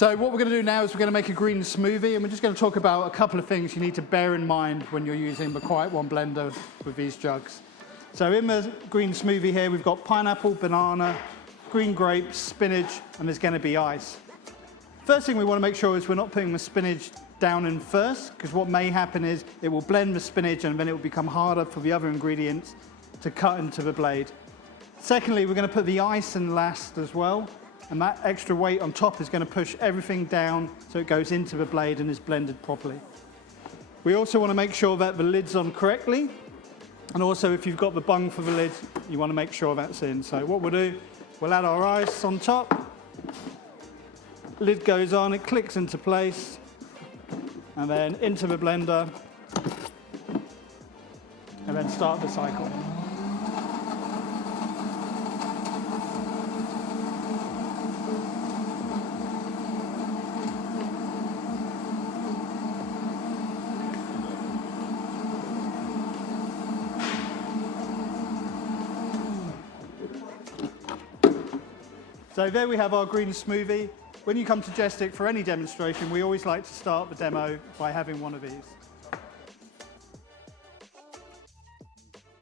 So what we're going to do now is we're going to make a green smoothie, and we're just going to talk about a couple of things you need to bear in mind when you're using the Quiet One blender with these jugs. So in the green smoothie here, we've got pineapple, banana, green grapes, spinach, and there's going to be ice. First thing we want to make sure is we're not putting the spinach down in first, because what may happen is it will blend the spinach and then it will become harder for the other ingredients to cut into the blade. Secondly, we're going to put the ice in last as well, and that extra weight on top is going to push everything down so it goes into the blade and is blended properly. We also want to make sure that the lid's on correctly, and also if you've got the bung for the lid, you want to make sure that's in. So what we'll do, we'll add our ice on top, lid goes on, it clicks into place, and then into the blender, and then start the cycle. So there we have our green smoothie. When you come to Jestic for any demonstration, we always like to start the demo by having one of these.